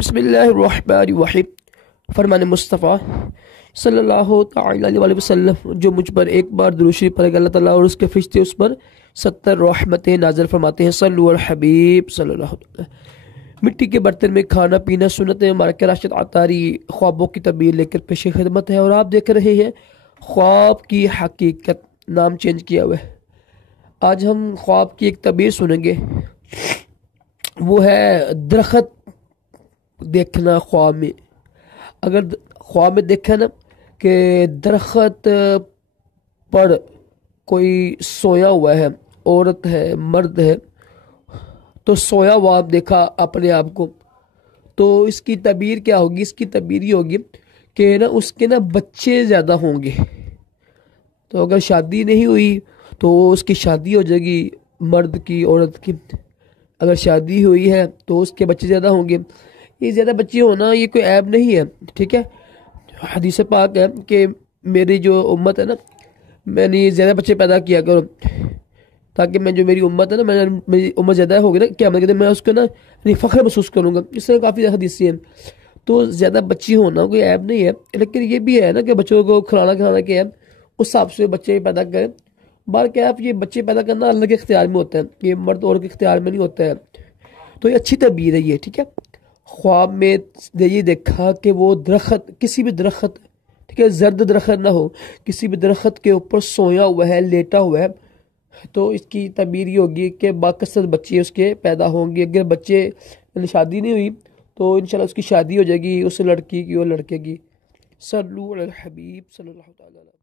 बिस्मिल्लाहिर्रहमानिर्रहीम। फरमान मुस्तफ़ा सल्लल्लाहु तआला अलैहि वसल्लम जो मुझ पर एक बार दुरूद शरीफ पढ़ेगा अल्लाह ताला और उसके फरिश्ते उस पर 70 रहमतें नाज़िल फरमाते हैं। सल्लु अल हबीब सल्लल्लाहु अलैहि वसल्लम। मिट्टी के बर्तन में खाना पीना सुन्नत मुबारक राशिद आतारी ख्वाबों की तबीर लेकर पेश खिदमत है और आप देख रहे हैं ख्वाब की हकीकत। नाम चेंज किया हुआ है। आज हम ख्वाब की एक तबीर सुनेंगे, वो है दरख्त देखना ख्वाब में। अगर ख्वाब में देखा ना कि दरख्त पर कोई सोया हुआ है, औरत है मर्द है, तो सोया हुआ आप देखा अपने आप को, तो इसकी तबीर क्या होगी? इसकी तबीर ये होगी कि ना उसके ना बच्चे ज़्यादा होंगे। तो अगर शादी नहीं हुई तो उसकी शादी हो जाएगी मर्द की, औरत की। अगर शादी हुई है तो उसके बच्चे ज़्यादा होंगे। ये ज़्यादा बच्चे होना ये कोई ऐब नहीं है, ठीक है। हदीस पाक है कि मेरी जो उम्मत है ना, मैंने ये ज़्यादा बच्चे पैदा किया करो, ताकि मैं जो मेरी उम्मत है ना, मेरी उम्र ज़्यादा होगी ना, क्या मतलब मैं उसको ना फ़ख्र महसूस करूँगा। इस तरह काफ़ी हदीसें हैं। तो ज़्यादा बच्ची होना कोई ऐब नहीं है, लेकिन ये भी है ना कि बच्चों को खिलाना के है, उस हिसाब से बच्चे पैदा करें। बार क्या आप ये बच्चे पैदा करना अल्लाह के इख्तियार में होता है, ये मर्द औरत के इख्तियार में नहीं होता है। तो ये अच्छी तबीर है ये, ठीक है। ख्वाब में ये देखा कि वो दरख्त, किसी भी दरख्त, ठीक है, जर्द दरख्त ना हो, किसी भी दरख्त के ऊपर सोया हुआ है, लेटा हुआ है, तो इसकी तबीर ये होगी कि बाकसरत बच्चे उसके पैदा होंगे। अगर बच्चे शादी नहीं हुई तो इंशाल्लाह उसकी शादी हो जाएगी, उस लड़की की और लड़के की। सल्लु अलल हबीब सल्लल्लाहु अलैहि वसल्लम।